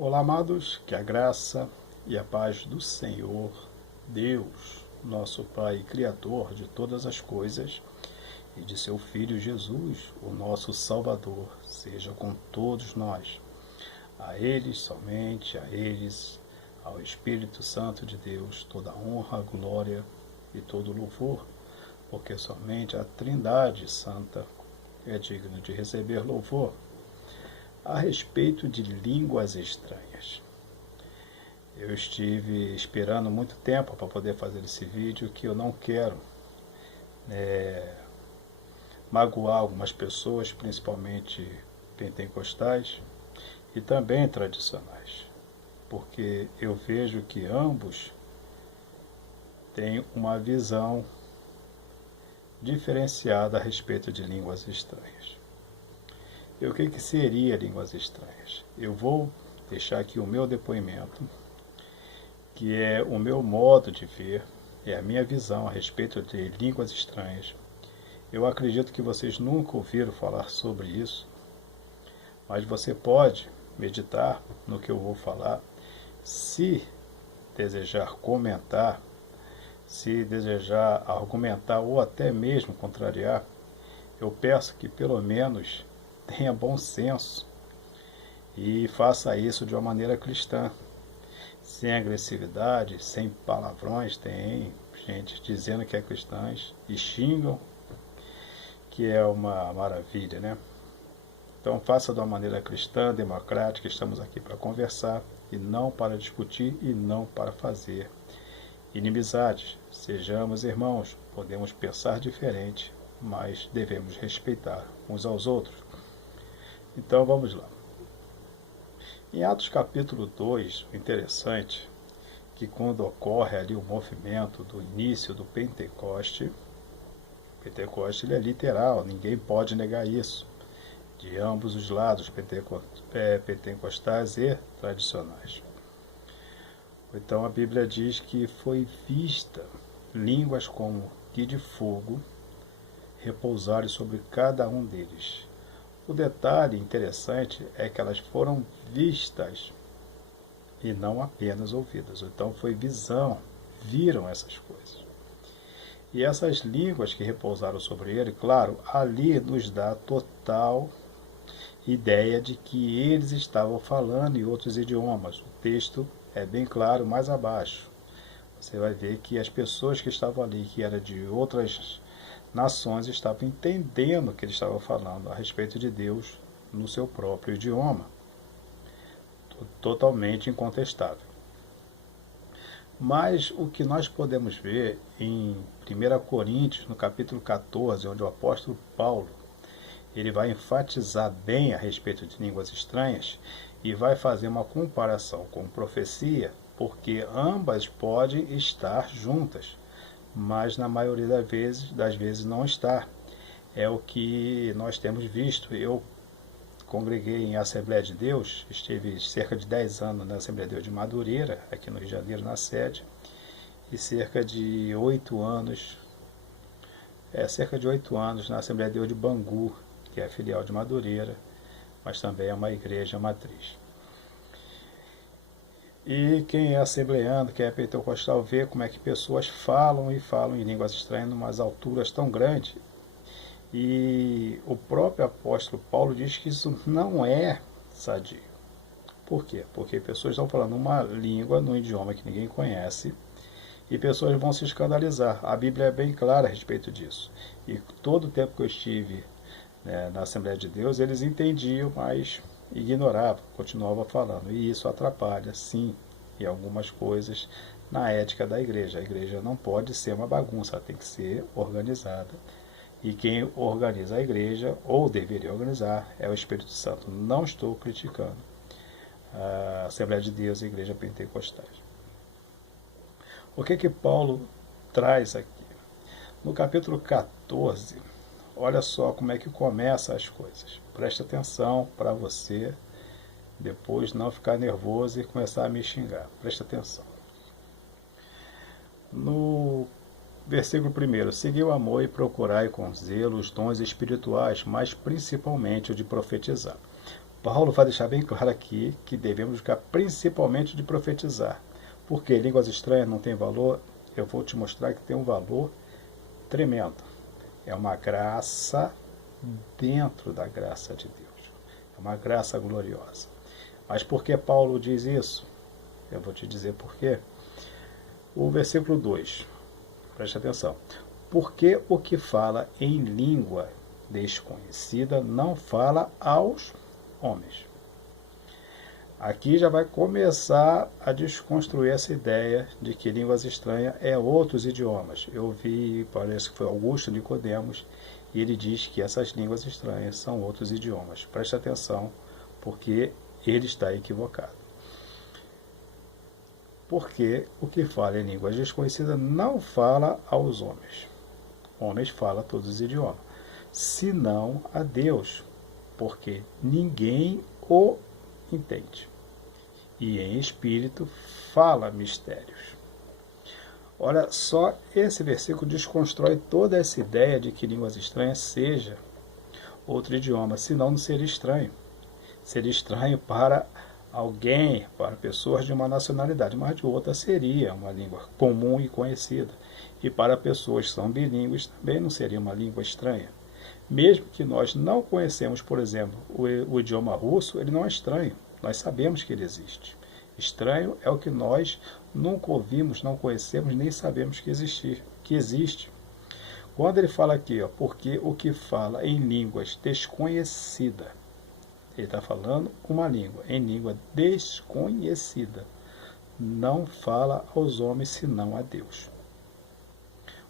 Olá, amados, que a graça e a paz do Senhor, Deus, nosso Pai, Criador de todas as coisas, e de seu Filho Jesus, o nosso Salvador, seja com todos nós. A eles, somente a eles, ao Espírito Santo de Deus, toda honra, glória e todo louvor, porque somente a Trindade Santa é digna de receber louvor. A respeito de línguas estranhas. Eu estive esperando muito tempo para poder fazer esse vídeo, que eu não quero magoar algumas pessoas, principalmente pentecostais e também tradicionais, porque eu vejo que ambos têm uma visão diferenciada a respeito de línguas estranhas. E o que seria línguas estranhas? Eu vou deixar aqui o meu depoimento, que é o meu modo de ver, é a minha visão a respeito de línguas estranhas. Eu acredito que vocês nunca ouviram falar sobre isso, mas você pode meditar no que eu vou falar. Se desejar comentar, se desejar argumentar ou até mesmo contrariar, eu peço que pelo menos tenha bom senso e faça isso de uma maneira cristã, sem agressividade, sem palavrões. Tem gente dizendo que é cristãs e xingam, que é uma maravilha, né? Então faça de uma maneira cristã, democrática. Estamos aqui para conversar e não para discutir e não para fazer inimizades. Sejamos irmãos, podemos pensar diferente, mas devemos respeitar uns aos outros. Então vamos lá. Em Atos capítulo 2, o interessante que quando ocorre ali o movimento do início do Pentecoste ele é literal, ninguém pode negar isso, de ambos os lados, pentecostais e tradicionais. Então a Bíblia diz que foi vista línguas como que de fogo repousarem sobre cada um deles. O detalhe interessante é que elas foram vistas e não apenas ouvidas. Então foi visão, viram essas coisas. E essas línguas que repousaram sobre ele, claro, ali nos dá total ideia de que eles estavam falando em outros idiomas. O texto é bem claro mais abaixo. Você vai ver que as pessoas que estavam ali, que eram de outras nações, estavam entendendo o que ele estava falando a respeito de Deus no seu próprio idioma. Totalmente incontestável. Mas o que nós podemos ver em 1 Coríntios, no capítulo 14, onde o apóstolo Paulo ele vai enfatizar bem a respeito de línguas estranhas e vai fazer uma comparação com profecia, porque ambas podem estar juntas, mas na maioria das vezes não está. É o que nós temos visto. Eu congreguei em Assembleia de Deus, estive cerca de 10 anos na Assembleia de Deus de Madureira, aqui no Rio de Janeiro, na sede, e cerca de 8 anos na Assembleia de Deus de Bangu, que é a filial de Madureira, mas também é uma igreja matriz. E quem é assembleando, quem é pentecostal, vê como é que pessoas falam em línguas estranhas em umas alturas tão grandes. E o próprio apóstolo Paulo diz que isso não é sadio. Por quê? Porque pessoas estão falando uma língua, num idioma que ninguém conhece, e pessoas vão se escandalizar. A Bíblia é bem clara a respeito disso. E todo o tempo que eu estive na Assembleia de Deus, eles entendiam, mas ignoravam, continuavam falando. E isso atrapalha, sim, em algumas coisas na ética da igreja. A igreja não pode ser uma bagunça, ela tem que ser organizada. E quem organiza a igreja, ou deveria organizar, é o Espírito Santo. Não estou criticando a Assembleia de Deus e a Igreja Pentecostais. O que Paulo traz aqui? No capítulo 14, olha só como é que começa as coisas. Presta atenção para você depois não ficar nervoso e começar a me xingar. Presta atenção. No versículo 1: segui o amor e procurai com zelo os dons espirituais, mas principalmente o de profetizar. Paulo vai deixar bem claro aqui que devemos ficar principalmente de profetizar. Porque línguas estranhas não têm valor? Eu vou te mostrar que tem um valor tremendo. É uma graça dentro da graça de Deus. É uma graça gloriosa. Mas por que Paulo diz isso? Eu vou te dizer por quê. O versículo 2, preste atenção. Porque o que fala em língua desconhecida não fala aos homens. Aqui já vai começar a desconstruir essa ideia de que línguas estranhas é outros idiomas. Eu vi, parece que foi Augusto Nicodemos, e ele diz que essas línguas estranhas são outros idiomas. Preste atenção, porque ele está equivocado. Porque o que fala em línguas desconhecidas não fala aos homens. Homens falam todos os idiomas, senão a Deus, porque ninguém o entende. E em espírito fala mistérios. Olha só, esse versículo desconstrói toda essa ideia de que línguas estranhas seja outro idioma, senão não seria estranho. Seria estranho para alguém, para pessoas de uma nacionalidade, mas de outra seria uma língua comum e conhecida. E para pessoas que são bilíngues também não seria uma língua estranha. Mesmo que nós não conhecemos, por exemplo, o idioma russo, ele não é estranho. Nós sabemos que ele existe. Estranho é o que nós nunca ouvimos, não conhecemos, nem sabemos que existe. Quando ele fala aqui, ó, porque o que fala em línguas desconhecida, ele está falando uma língua, em língua desconhecida, não fala aos homens senão a Deus.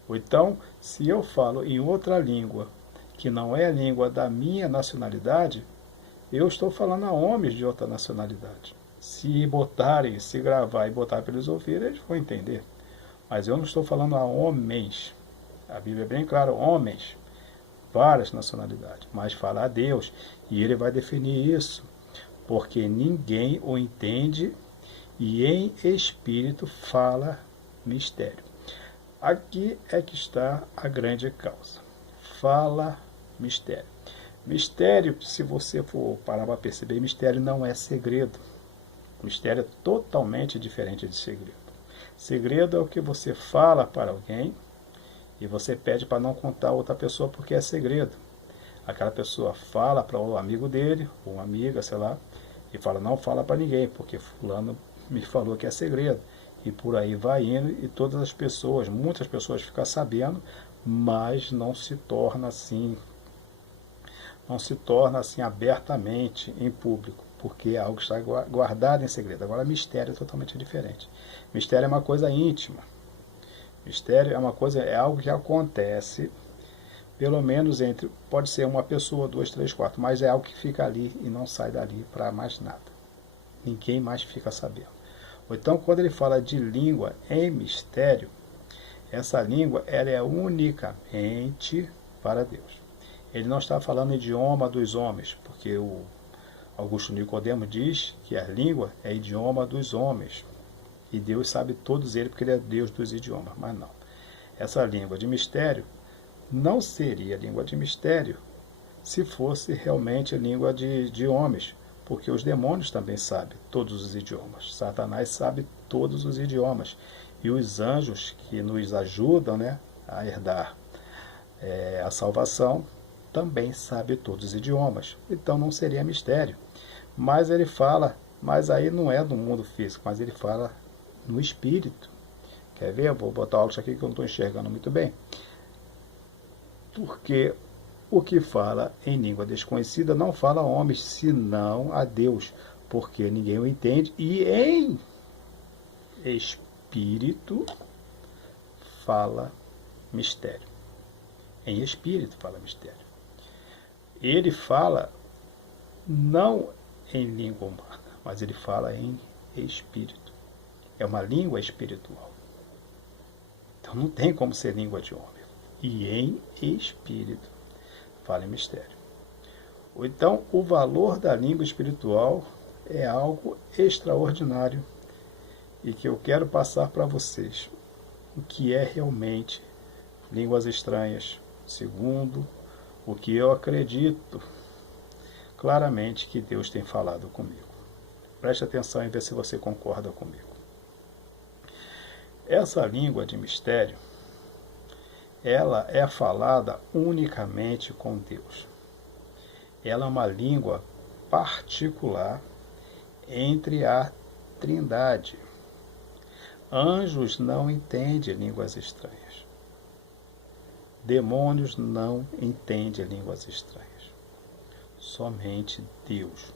Ou então, se eu falo em outra língua, que não é a língua da minha nacionalidade, eu estou falando a homens de outra nacionalidade. Se botarem, se gravar e botar para eles ouvirem, eles vão entender. Mas eu não estou falando a homens. A Bíblia é bem clara, homens, várias nacionalidades. Mas fala a Deus, e ele vai definir isso. Porque ninguém o entende e em espírito fala mistério. Aqui é que está a grande causa. Fala mistério. Mistério, se você for parar para perceber, mistério não é segredo. Mistério é totalmente diferente de segredo. Segredo é o que você fala para alguém e você pede para não contar a outra pessoa porque é segredo. Aquela pessoa fala para o amigo dele, ou uma amiga, sei lá, e fala, não fala para ninguém, porque fulano me falou que é segredo. E por aí vai indo, e todas as pessoas, muitas pessoas ficam sabendo, mas não se torna assim abertamente em público, porque é algo que está guardado em segredo. Agora, mistério é totalmente diferente. Mistério é uma coisa íntima. Mistério é uma coisa, é algo que acontece, pelo menos entre, pode ser uma pessoa, duas, três, quatro, mas é algo que fica ali e não sai dali para mais nada. Ninguém mais fica sabendo. Ou então, quando ele fala de língua em mistério, essa língua ela é unicamente para Deus. Ele não está falando idioma dos homens, porque o Augusto Nicodemo diz que a língua é idioma dos homens. E Deus sabe todos eles, porque ele é Deus dos idiomas. Mas não. Essa língua de mistério não seria língua de mistério se fosse realmente língua de homens. Porque os demônios também sabem todos os idiomas. Satanás sabe todos os idiomas. E os anjos que nos ajudam, né, a herdar a salvação também sabem todos os idiomas. Então não seria mistério. Mas ele fala, mas aí não é no mundo físico, mas ele fala no espírito. Quer ver? Eu vou botar óculos aqui que eu não estou enxergando muito bem. Porque o que fala em língua desconhecida não fala a homens, senão a Deus, porque ninguém o entende. E em espírito fala mistério. Em espírito fala mistério. Ele fala não em língua humana, mas ele fala em espírito. É uma língua espiritual. Então não tem como ser língua de homem. E em espírito fala em mistério. Ou então, o valor da língua espiritual é algo extraordinário e que eu quero passar para vocês. O que é realmente línguas estranhas, segundo o que eu acredito claramente que Deus tem falado comigo. Preste atenção e vê se você concorda comigo. Essa língua de mistério, ela é falada unicamente com Deus. Ela é uma língua particular entre a Trindade. Anjos não entendem línguas estranhas. Demônios não entendem línguas estranhas. Somente Deus.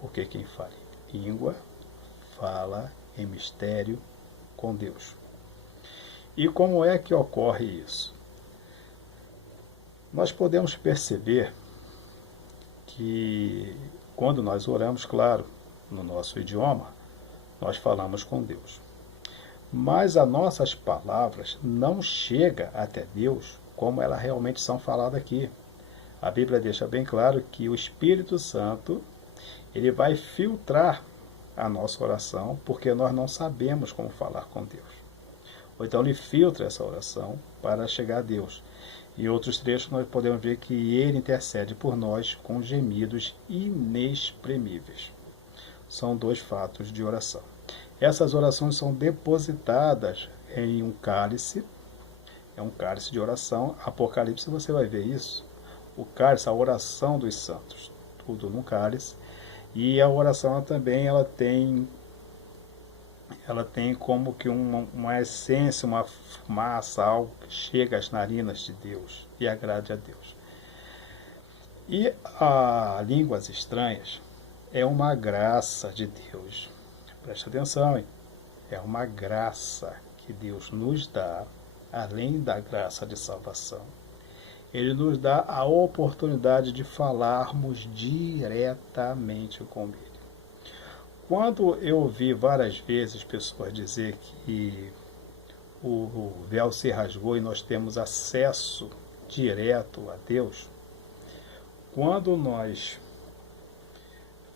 Porque quem fala em língua, fala em mistério com Deus. E como é que ocorre isso? Nós podemos perceber que quando nós oramos, claro, no nosso idioma, nós falamos com Deus. Mas as nossas palavras não chegam até Deus como elas realmente são faladas aqui. A Bíblia deixa bem claro que o Espírito Santo, ele vai filtrar a nossa oração, porque nós não sabemos como falar com Deus. Ou então ele filtra essa oração para chegar a Deus. Em outros trechos nós podemos ver que ele intercede por nós com gemidos inexprimíveis. São dois fatos de oração. Essas orações são depositadas em um cálice, é um cálice de oração. Apocalipse você vai ver isso. O cálice, a oração dos santos, tudo num cálice. E a oração também, ela tem como que uma essência, uma fumaça, algo que chega às narinas de Deus e agrade a Deus. E a línguas estranhas é uma graça de Deus. Preste atenção, hein? É uma graça que Deus nos dá, além da graça de salvação. Ele nos dá a oportunidade de falarmos diretamente com Ele. Quando eu ouvi várias vezes pessoas dizer que o véu se rasgou e nós temos acesso direto a Deus, quando nós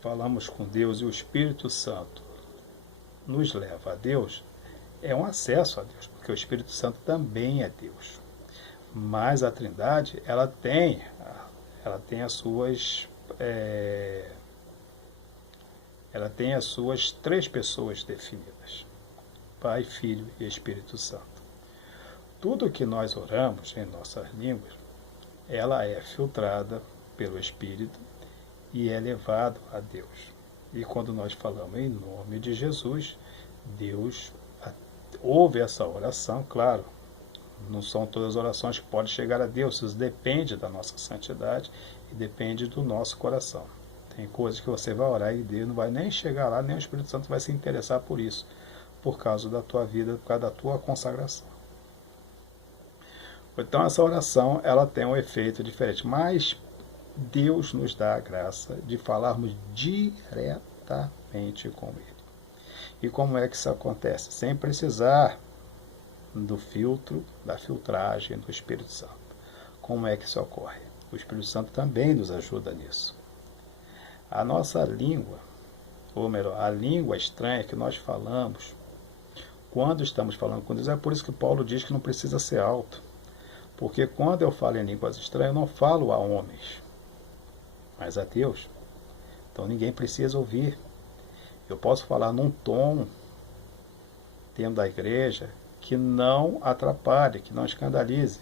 falamos com Deus e o Espírito Santo nos leva a Deus, é um acesso a Deus, porque o Espírito Santo também é Deus. Mas a Trindade, ela tem as suas três pessoas definidas: Pai, Filho e Espírito Santo. Tudo que nós oramos em nossas línguas, ela é filtrada pelo Espírito e é levado a Deus. E quando nós falamos em nome de Jesus, Deus ouve essa oração, claro. Não são todas as orações que podem chegar a Deus, isso depende da nossa santidade e depende do nosso coração. Tem coisas que você vai orar e Deus não vai nem chegar lá, nem o Espírito Santo vai se interessar por isso, por causa da tua vida, por causa da tua consagração. Então essa oração, ela tem um efeito diferente, mas Deus nos dá a graça de falarmos diretamente com Ele. E como é que isso acontece? Sem precisar do filtro, da filtragem do Espírito Santo. Como é que isso ocorre? O Espírito Santo também nos ajuda nisso. A nossa língua, ou melhor, a língua estranha que nós falamos, quando estamos falando com Deus, é por isso que Paulo diz que não precisa ser alto. Porque quando eu falo em línguas estranhas, eu não falo a homens, mas a Deus. Então ninguém precisa ouvir. Eu posso falar num tom, dentro da igreja, que não atrapalhe, que não escandalize,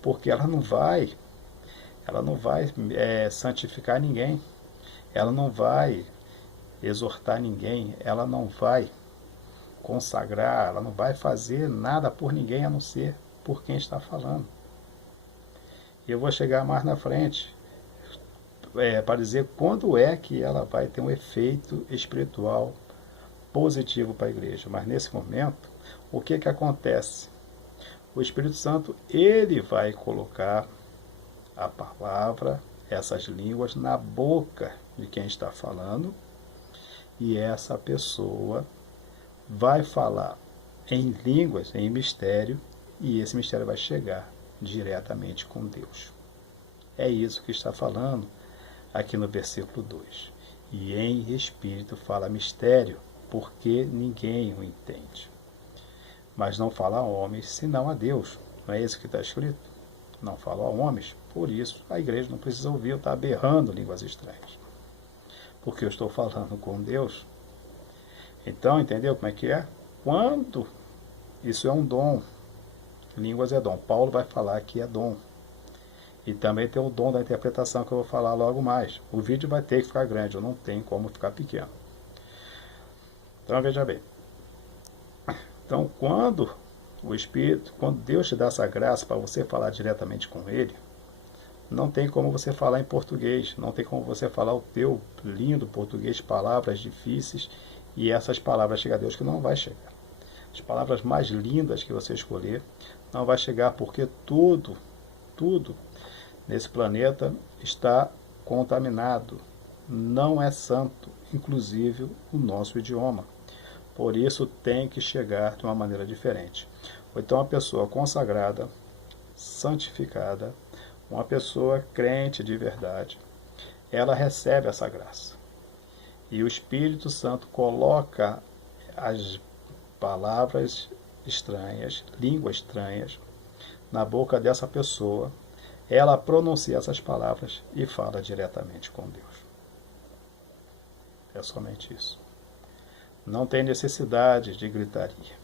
porque ela não vai santificar ninguém, ela não vai exortar ninguém, ela não vai consagrar, ela não vai fazer nada por ninguém a não ser por quem está falando. E eu vou chegar mais na frente para dizer quando é que ela vai ter um efeito espiritual positivo para a igreja. Mas nesse momento, o que acontece? O Espírito Santo, ele vai colocar a palavra, essas línguas, na boca de quem está falando, e essa pessoa vai falar em línguas, em mistério, e esse mistério vai chegar diretamente com Deus. É isso que está falando aqui no versículo 2. E em espírito fala mistério, porque ninguém o entende. Mas não fala a homens, senão a Deus. Não é isso que está escrito? Não fala a homens, por isso a igreja não precisa ouvir, está berrando línguas estranhas. porque eu estou falando com Deus. Então, entendeu como é que é? Quando isso é um dom, línguas é dom. Paulo vai falar que é dom. E também tem o dom da interpretação que eu vou falar logo mais. O vídeo vai ter que ficar grande, eu não tenho como ficar pequeno. Então veja bem. Então quando Deus te dá essa graça para você falar diretamente com Ele, não tem como você falar em português, não tem como você falar o teu lindo português, palavras difíceis, e essas palavras chegam a Deus que não vai chegar. As palavras mais lindas que você escolher não vai chegar, porque tudo nesse planeta está contaminado, não é santo, inclusive o nosso idioma. Por isso tem que chegar de uma maneira diferente. Ou então uma pessoa consagrada, santificada, uma pessoa crente de verdade, ela recebe essa graça. E o Espírito Santo coloca as palavras estranhas, línguas estranhas, na boca dessa pessoa. Ela pronuncia essas palavras e fala diretamente com Deus. É somente isso. Não tem necessidade de gritaria.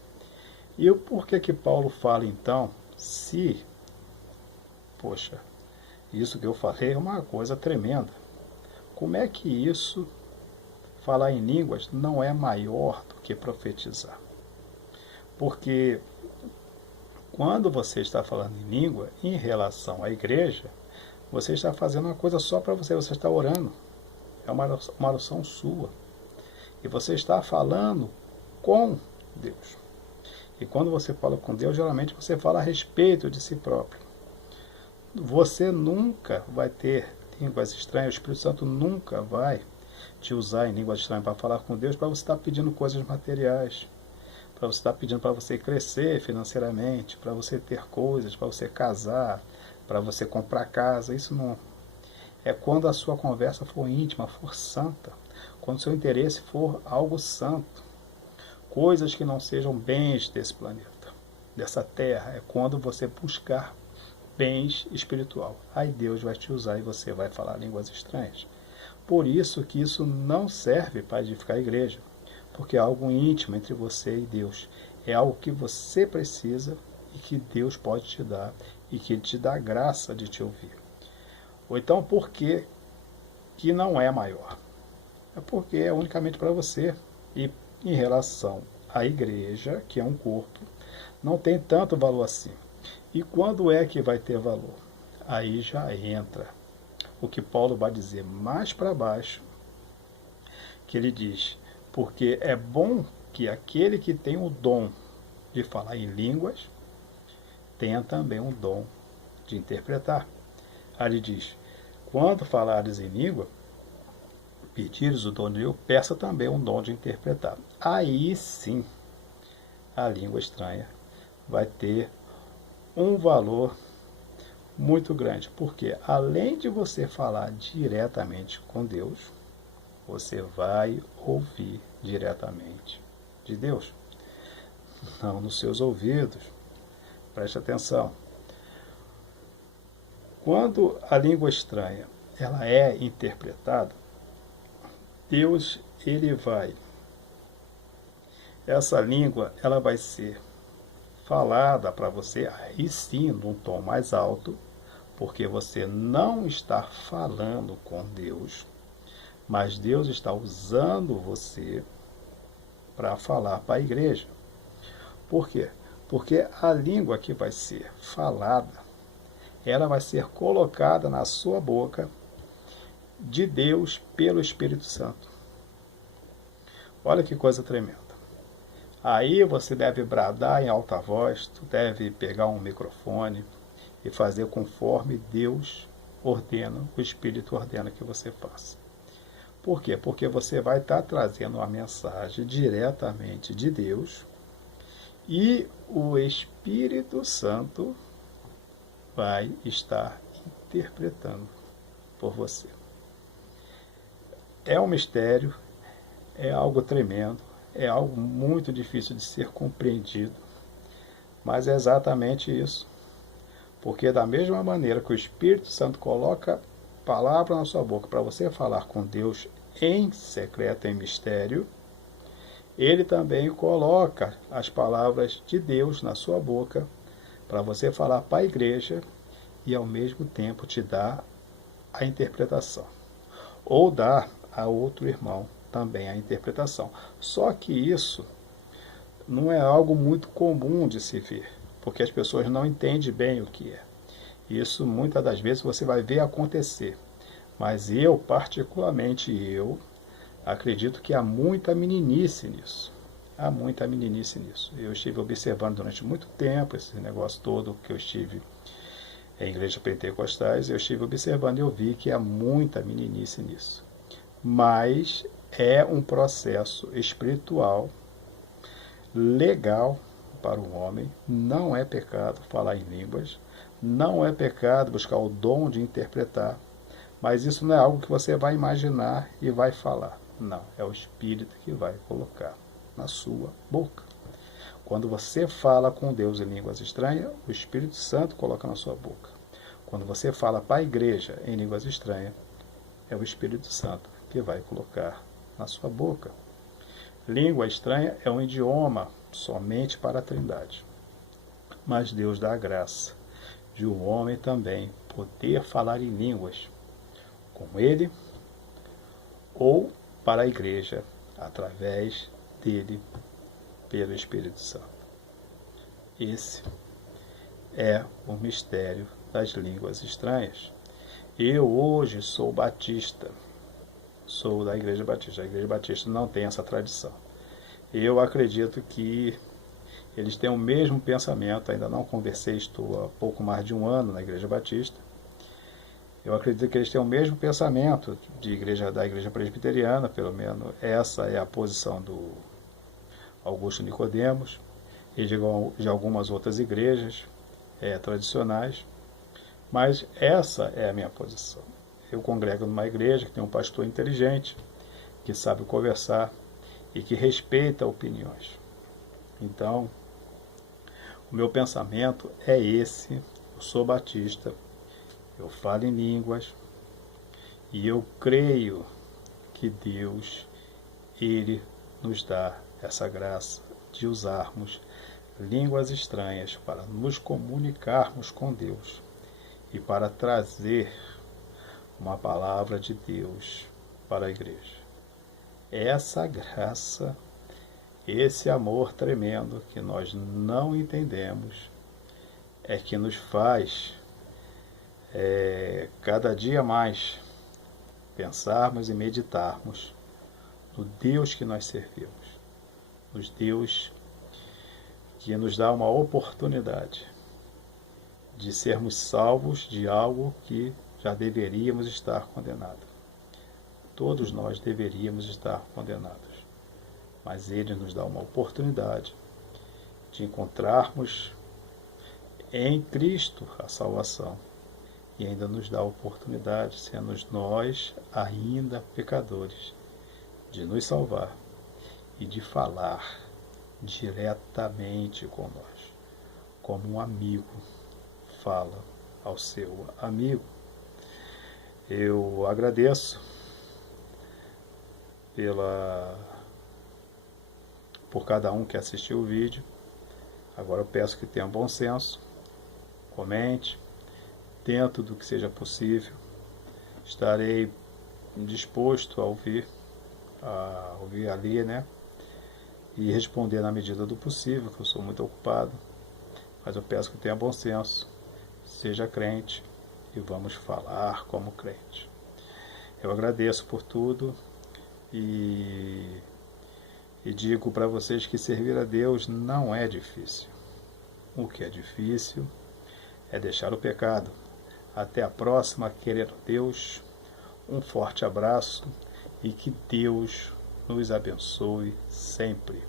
E por que Paulo fala então, poxa, isso que eu falei é uma coisa tremenda. Como é que isso, falar em línguas, não é maior do que profetizar? Porque quando você está falando em língua, em relação à igreja, você está fazendo uma coisa só para você, você está orando. É uma oração sua. E você está falando com Deus. E quando você fala com Deus, geralmente você fala a respeito de si próprio. Você nunca vai ter línguas estranhas, o Espírito Santo nunca vai te usar em línguas estranhas para falar com Deus, para você estar pedindo coisas materiais, para você estar pedindo para você crescer financeiramente, para você ter coisas, para você casar, para você comprar casa. Isso não é quando a sua conversa for íntima, for santa, quando o seu interesse for algo santo, coisas que não sejam bens desse planeta, dessa terra. É quando você buscar bens espiritual. Aí Deus vai te usar e você vai falar línguas estranhas. Por isso que isso não serve para edificar a igreja, porque é algo íntimo entre você e Deus. É algo que você precisa e que Deus pode te dar e que Ele te dá a graça de te ouvir. Ou então, por que não é maior? É porque é unicamente para você. E em relação à igreja, que é um corpo, não tem tanto valor assim. E quando é que vai ter valor? Aí já entra o que Paulo vai dizer mais para baixo, que ele diz, porque é bom que aquele que tem o dom de falar em línguas, tenha também um dom de interpretar. Aí ele diz, quando falares em língua, pedires o dom de Deus, peça também um dom de interpretar. Aí sim, a língua estranha vai ter um valor muito grande, porque além de você falar diretamente com Deus, você vai ouvir diretamente de Deus, não nos seus ouvidos. Preste atenção. Quando a língua estranha ela é interpretada, Deus essa língua ela vai ser falada para você, aí sim, num tom mais alto, porque você não está falando com Deus, mas Deus está usando você para falar para a igreja. Por quê? Porque a língua que vai ser falada, ela vai ser colocada na sua boca de Deus pelo Espírito Santo. Olha que coisa tremenda. Aí você deve bradar em alta voz, tu deve pegar um microfone e fazer conforme Deus ordena, o Espírito ordena que você faça. Por quê? Porque você vai estar trazendo uma mensagem diretamente de Deus e o Espírito Santo vai estar interpretando por você. É um mistério, é algo tremendo, é algo muito difícil de ser compreendido, mas é exatamente isso. Porque da mesma maneira que o Espírito Santo coloca palavra na sua boca para você falar com Deus em secreto, em mistério, ele também coloca as palavras de Deus na sua boca para você falar para a igreja e ao mesmo tempo te dar a interpretação. Ou dar a outro irmão também a interpretação. Só que isso não é algo muito comum de se ver, porque as pessoas não entendem bem o que é. Isso muitas das vezes você vai ver acontecer. Mas eu, particularmente eu, acredito que há muita meninice nisso. Há muita meninice nisso. Eu estive observando durante muito tempo esse negócio todo que eu estive em igrejas pentecostais, eu estive observando e eu vi que há muita meninice nisso. Mas é um processo espiritual legal para o homem, não é pecado falar em línguas, não é pecado buscar o dom de interpretar, mas isso não é algo que você vai imaginar e vai falar. Não, é o Espírito que vai colocar na sua boca. Quando você fala com Deus em línguas estranhas, o Espírito Santo coloca na sua boca. Quando você fala para a igreja em línguas estranhas, é o Espírito Santo que vai colocar na sua boca. Língua estranha é um idioma somente para a Trindade. Mas Deus dá a graça de um homem também poder falar em línguas com ele ou para a igreja através dele pelo Espírito Santo. Esse é o mistério das línguas estranhas. Eu hoje sou batista, sou da Igreja Batista. A Igreja Batista não tem essa tradição. Eu acredito que eles têm o mesmo pensamento, ainda não conversei, estou há pouco mais de um ano na Igreja Batista. Eu acredito que eles têm o mesmo pensamento da Igreja Presbiteriana, pelo menos essa é a posição do Augusto Nicodemos e de algumas outras igrejas tradicionais, mas essa é a minha posição. Eu congrego numa igreja que tem um pastor inteligente, que sabe conversar e que respeita opiniões. Então, o meu pensamento é esse. Eu sou batista, eu falo em línguas e eu creio que Deus, Ele nos dá essa graça de usarmos línguas estranhas para nos comunicarmos com Deus e para trazer uma palavra de Deus para a igreja. Essa graça, esse amor tremendo que nós não entendemos, é que nos faz cada dia mais pensarmos e meditarmos no Deus que nós servimos, no Deus que nos dá uma oportunidade de sermos salvos de algo que já deveríamos estar condenados. Todos nós deveríamos estar condenados, mas Ele nos dá uma oportunidade de encontrarmos em Cristo a salvação e ainda nos dá a oportunidade, sendo nós ainda pecadores, de nos salvar e de falar diretamente com nós, como um amigo fala ao seu amigo. Eu agradeço por cada um que assistiu o vídeo. Agora eu peço que tenha bom senso, comente, dentro do que seja possível. Estarei disposto a ouvir ali, né? E responder na medida do possível, que eu sou muito ocupado. Mas eu peço que tenha bom senso, seja crente e vamos falar como crente. Eu agradeço por tudo e digo para vocês que servir a Deus não é difícil. O que é difícil é deixar o pecado. Até a próxima, querendo Deus. Um forte abraço e que Deus nos abençoe sempre.